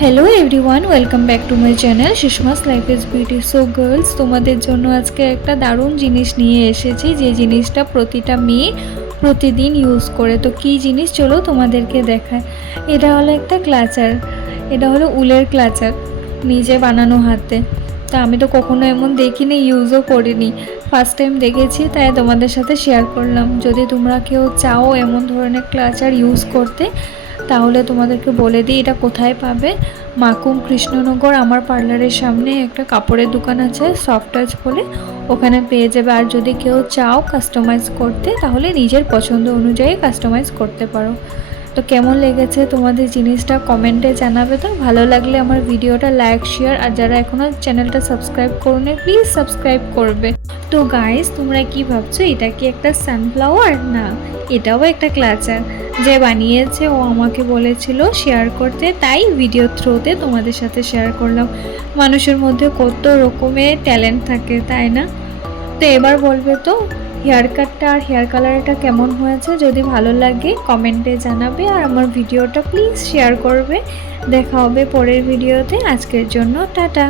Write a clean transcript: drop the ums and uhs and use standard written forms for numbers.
Hello everyone, welcome back to my channel Sushma's life is beauty. So girls, তোমাদের জন্য আজকে একটা দারুণ জিনিস নিয়ে এসেছি, যে জিনিসটা প্রতিটা মেয়ে প্রতিদিন ইউজ করে। তো কী জিনিস চলো তোমাদেরকে দেখায়। এটা হলো একটা ক্লাচার, এটা হলো উলের ক্লাচার, নিজে বানানো হাতে। তা আমি তো কখনো এমন দেখিনি, ইউজও করিনি, ফার্স্ট টাইম দেখেছি, তাই তোমাদের সাথে শেয়ার করলাম। যদি তোমরা কেউ চাও এমন ধরনের ক্লাচার ইউজ করতে, তাহলে তোমাদেরকে বলে দিই এটা কোথায় পাবে। মাকুম কৃষ্ণনগর আমার পার্লারের সামনে একটা কাপড়ের দোকান আছে, সফট টাচ বলে, ওখানে পেয়ে যাবে। আর যদি কেউ চাও কাস্টমাইজ করতে, তাহলে নিজের পছন্দ অনুযায়ী কাস্টমাইজ করতে পারো। তো কেমন লেগেছে তোমাদের জিনিসটা কমেন্টে জানাবে। তো ভালো লাগলে আমার ভিডিওটা লাইক শেয়ার, আর যারা এখনও চ্যানেলটা সাবস্ক্রাইব করোনি প্লিজ সাবস্ক্রাইব করবে। তো গাইস, তোমরা কি ভাবছো এটা কি একটা সানফ্লাওয়ার? না, এটাও একটা ক্লাচার। যে বানিয়েছে ও আমাকে বলেছিল শেয়ার করতে, তাই ভিডিও থ্রুতে তোমাদের সাথে শেয়ার করলাম। মানুষের মধ্যে কত রকমের ট্যালেন্ট থাকে, তাই না? তো এবার বলবে তো হেয়ার কাটটা আর হেয়ার কালারটা কেমন হয়েছে। যদি ভালো লাগে কমেন্টে জানাবে, আর আমার ভিডিওটা প্লিজ শেয়ার করবে। দেখা হবে পরের ভিডিওতে। আজকের জন্য টাটা।